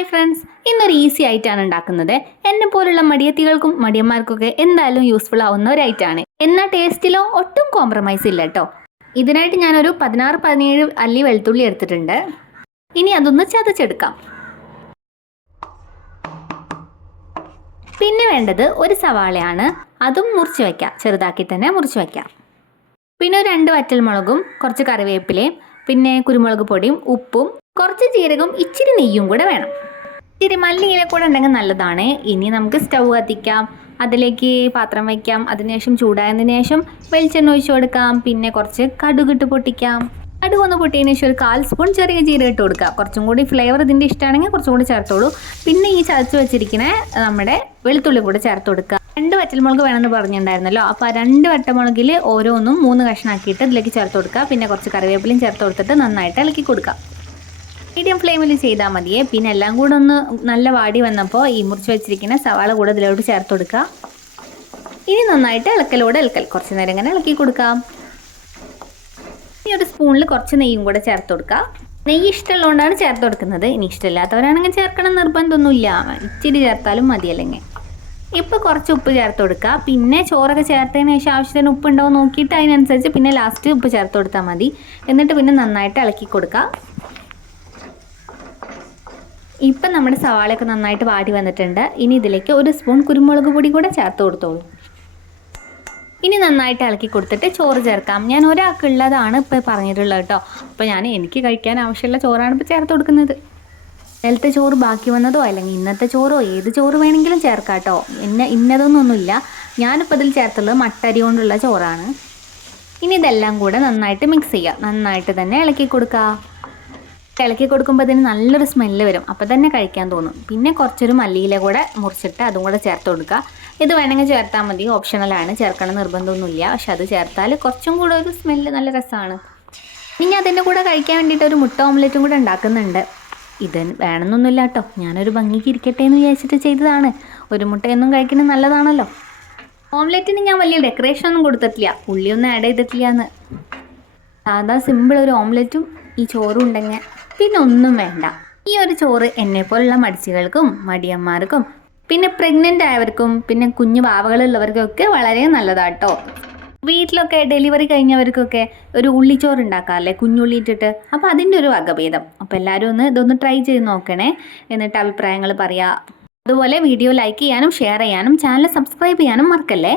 Hi friends ഇന്നൊരു easy ആയിട്ടാണ് ഉണ്ടാക്കുന്നത്. എന്നെ പോലുള്ള മടിയത്തികൾക്കും മടിയന്മാർക്കൊക്കെ എന്തായാലും യൂസ്ഫുൾ ആവുന്ന ഒരു ഐറ്റാണ് എന്നാൽ ടേസ്റ്റിലോ ഒട്ടും കോംപ്രമൈസ് ഇല്ല കേട്ടോ ഇതിനായിട്ട് ഞാനൊരു പതിനാറ് പതിനേഴ് അല്ലി വെളുത്തുള്ളി എടുത്തിട്ടുണ്ട്. ഇനി അതൊന്ന് ചതച്ചെടുക്കാം. പിന്നെ വേണ്ടത് ഒരു സവാളയാണ്. അതും മുറിച്ച് വയ്ക്കാം ചെറുതാക്കി തന്നെ മുറിച്ച് വയ്ക്കാം പിന്നെ ഒരു രണ്ട് വറ്റൽമുളകും കുറച്ച് കറിവേപ്പിലയും പിന്നെ കുരുമുളക് പൊടിയും ഉപ്പും കുറച്ച് ജീരകവും ഇച്ചിരി നെയ്യും കൂടെ വേണം. ഇച്ചിരി മല്ലിയില കൂടെ ഉണ്ടെങ്കിൽ നല്ലതാണ്. ഇനി നമുക്ക് സ്റ്റൗ കത്തിക്കാം അതിലേക്ക് പാത്രം വയ്ക്കാം അതിനുശേഷം ചൂടായതിനു ശേഷം വെളിച്ചെണ്ണ ഒഴിച്ചു കൊടുക്കാം പിന്നെ കുറച്ച് കടുകിട്ട് പൊട്ടിക്കാം. കടുക് ഒന്ന് പൊട്ടിയതിന് ശേഷം ഒരു കാൽ സ്പൂൺ ചെറിയ ജീരകം ഇട്ട് കൊടുക്കാം കുറച്ചും കൂടി ഫ്ലേവർ ഇതിന്റെ ഇഷ്ടമാണെങ്കിൽ കുറച്ചും കൂടി ചേർത്തോളൂ. പിന്നെ ഈ ചതച്ച് വെച്ചിരിക്കുന്ന നമ്മുടെ വെളുത്തുള്ളി കൂടെ ചേർത്ത് കൊടുക്കുക. രണ്ട് വറ്റൽമുളക് വേണമെന്ന് പറഞ്ഞിട്ടുണ്ടായിരുന്നല്ലോ. അപ്പോൾ ആ രണ്ട് വട്ടമുളകിൽ ഓരോന്നും മൂന്ന് കഷ്ണാക്കിയിട്ട് ഇതിലേക്ക് ചേർത്ത് കൊടുക്കുക. പിന്നെ കുറച്ച് കറിവേപ്പിലയും ചേർത്ത് കൊടുത്തിട്ട് നന്നായിട്ട് ഇളക്കി കൊടുക്കുക. മീഡിയം ഫ്ലെയിമിൽ ചെയ്താൽ മതിയേ. പിന്നെ എല്ലാം കൂടെ ഒന്ന് നല്ല വാടി വന്നപ്പോൾ ഈ മുറിച്ച് വെച്ചിരിക്കുന്ന സവാള കൂടെ ഇതിലോട്ട് ചേർത്ത് കൊടുക്കുക ഇനി നന്നായിട്ട് ഇളക്കലോടെ ഇളക്കൽ. കുറച്ച് നേരം ഇങ്ങനെ ഇളക്കി കൊടുക്കാം. ഇനി ഒരു സ്പൂണിൽ കുറച്ച് നെയ്യും കൂടെ ചേർത്ത് കൊടുക്കുക നെയ്യ് ഇഷ്ടമുള്ളതുകൊണ്ടാണ് ചേർത്ത് കൊടുക്കുന്നത്. ഇനി ഇഷ്ടമില്ലാത്തവരാണെങ്കിൽ ചേർക്കണം നിർബന്ധമൊന്നുമില്ല. ഇച്ചിരി ചേർത്താലും മതിയല്ലെങ്കിൽ. ഇപ്പോൾ കുറച്ച് ഉപ്പ് ചേർത്ത് കൊടുക്കുക പിന്നെ ചോറൊക്കെ ചേർത്തതിന് ശേഷം ആവശ്യത്തിന് ഉപ്പ് ഉണ്ടോ നോക്കിയിട്ട് അതിനനുസരിച്ച് പിന്നെ ലാസ്റ്റ് ഉപ്പ് ചേർത്ത് കൊടുത്താൽ മതി. എന്നിട്ട് പിന്നെ നന്നായിട്ട് ഇളക്കി കൊടുക്കുക ഇപ്പം നമ്മുടെ സവാളയൊക്കെ നന്നായിട്ട് വാടി വന്നിട്ടുണ്ട്. ഇനി ഇതിലേക്ക് ഒരു സ്പൂൺ കുരുമുളക് പൊടി കൂടെ ചേർത്ത് കൊടുത്തോളൂ. ഇനി നന്നായിട്ട് ഇളക്കി കൊടുത്തിട്ട് ചോറ് ചേർക്കാം. ഞാൻ ഒരാൾക്കുള്ളതാണ് ഇപ്പോൾ പറഞ്ഞിട്ടുള്ളത് കേട്ടോ. അപ്പോൾ ഞാൻ എനിക്ക് കഴിക്കാൻ ആവശ്യമുള്ള ചോറാണ് ഇപ്പോൾ ചേർത്ത് കൊടുക്കുന്നത്. ഇന്നലത്തെ ചോറ് ബാക്കി വന്നതോ അല്ലെങ്കിൽ ഇന്നത്തെ ചോറോ ഏത് ചോറ് വേണമെങ്കിലും ചേർക്കാം കേട്ടോ. ഇന്ന ഇന്നതൊന്നൊന്നുമില്ല ഞാനിപ്പോൾ ഇതിൽ ചേർത്തുള്ളത് മട്ടരി കൊണ്ടുള്ള ചോറാണ്. ഇനി ഇതെല്ലാം കൂടെ നന്നായിട്ട് മിക്സ് ചെയ്യുക നന്നായിട്ട് തന്നെ ഇളക്കി കൊടുക്കുക ഇളക്കി കൊടുക്കുമ്പോൾ അതിന് നല്ലൊരു സ്മെല്ല് വരും. അപ്പോൾ തന്നെ കഴിക്കാൻ തോന്നും. പിന്നെ കുറച്ചൊരു മല്ലിയില കൂടെ മുറിച്ചിട്ട് അതും കൂടെ ചേർത്ത് കൊടുക്കുക. ഇത് വേണമെങ്കിൽ ചേർത്താൽ മതി. ഓപ്ഷണലാണ് ചേർക്കണം നിർബന്ധമൊന്നുമില്ല. പക്ഷെ അത് ചേർത്താൽ കുറച്ചും കൂടെ ഒരു സ്മെല്ല് നല്ല രസമാണ്. ഇനി അതിന്റെ കൂടെ കഴിക്കാൻ വേണ്ടിയിട്ട് ഒരു മുട്ട ഓംലെറ്റും കൂടെ ഉണ്ടാക്കുന്നുണ്ട്. ഇത് വേണമെന്നൊന്നുമില്ല കേട്ടോ. ഞാനൊരു ഭംഗിക്ക് ഇരിക്കട്ടെ എന്ന് വിചാരിച്ചിട്ട് ചെയ്തതാണ്. ഒരു മുട്ടയൊന്നും കഴിക്കുന്നത് നല്ലതാണല്ലോ. ഓംലെറ്റിന് ഞാൻ വലിയ ഡെക്കറേഷൻ ഒന്നും കൊടുത്തിട്ടില്ല. ഉള്ളിയൊന്നും ആഡ് ചെയ്തിട്ടില്ല എന്ന്. സാധാ സിമ്പിൾ ഒരു ഓംലെറ്റും ഈ ചോറും ഉണ്ടെങ്കിൽ പിന്നെ ഒന്നും വേണ്ട. ഈ ഒരു ചോറ് എന്നെ പോലുള്ള മടിച്ചുകൾക്കും മടിയന്മാർക്കും പിന്നെ പ്രഗ്നന്റ് ആയവർക്കും പിന്നെ കുഞ്ഞു പാവകളുള്ളവർക്കും ഒക്കെ വളരെ നല്ലതാട്ടോ. വീട്ടിലൊക്കെ ഡെലിവറി കഴിഞ്ഞവർക്കൊക്കെ ഒരു ഉള്ളിച്ചോറ് ഉണ്ടാക്കാറില്ലേ കുഞ്ഞുള്ളി ഇട്ടിട്ട് അപ്പോൾ അതിന്റെ ഒരു വകഭേദം. അപ്പോൾ എല്ലാവരും ഒന്ന് ഇതൊന്ന് ട്രൈ ചെയ്ത് നോക്കണേ. എന്നിട്ട് അഭിപ്രായങ്ങൾ പറയാം. അതുപോലെ വീഡിയോ ലൈക്ക് ചെയ്യാനും ഷെയർ ചെയ്യാനും ചാനൽ സബ്സ്ക്രൈബ് ചെയ്യാനും മറക്കല്ലേ?